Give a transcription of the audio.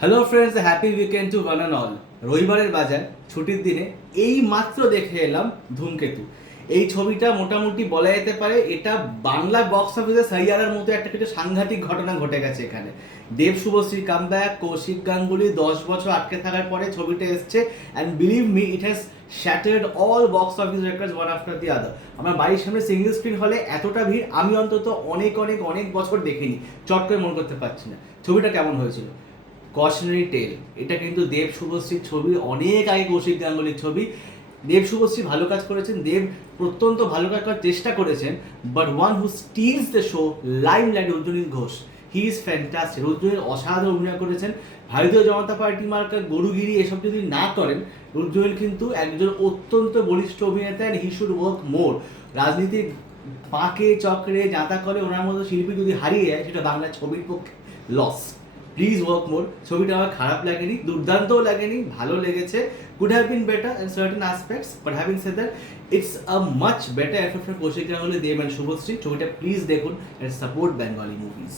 Hello friends, happy weekend to one and all. রবিবারের বাজার ছুটির দিনে এই মাত্র দেখে এলাম ধূমকেতু। এই ছবিটা মোটামুটি বলা যেতে পারে এটা বাংলা বক্স অফিসে সাইয়ারার মতো একটা কিছু সাংঘাতিক ঘটনা ঘটে গেছে এখানে। দেব শুভশ্রী কামব্যাক, কৌশিক গাঙ্গুলি 10 বছর আটকে থাকার পরে ছবিটা এসছে, and believe me it has shattered all box office records one after the other. আমার বাড়ির সামনে সিঙ্গেল স্ক্রিন হলে এতটা ভিড় আমি অন্তত অনেক অনেক অনেক বছর দেখিনি। চট করে মনে করতে পারছি না ছবিটা কেমন হয়েছিল। কশনারি টেল, এটা কিন্তু দেব শুভশ্রীর ছবি, অনেক আগে কৌশিক গাঙ্গুলির ছবি। দেব শুভশ্রী ভালো কাজ করেছেন, দেব প্রত্যন্ত ভালো কাজ করার চেষ্টা করেছেন, but one who stills the show lime light Rudranil Ghosh. He is fantastic. Rudranil অসাধারণ অভিনয় করেছেন। ভারতীয় জনতা পার্টি মার্কা গরুগিরি এসব যদি না করেন, রুদ্রনীল কিন্তু একজন অত্যন্ত বলিষ্ঠ অভিনেতা, অ্যান্ড হি শুড ওয়ার্ক মোর। রাজনীতির পাকে চক্রে যাতা করে ওনার মতো শিল্পী যদি হারিয়ে যায়, সেটা বাংলা ছবির পক্ষে লস। প্লিজ ওয়ার্ক মোর। ছবিটা আমার খারাপ লাগেনি, দুর্দান্তও লাগেনি, ভালো লেগেছে। Could have been better in certain aspects, but having said that it's a much better effort for Kaushik Ganguly, Dev and Subhashree. ছবিটা প্লিজ দেখুন অ্যান্ড সাপোর্ট বেঙ্গলি মুভিজ।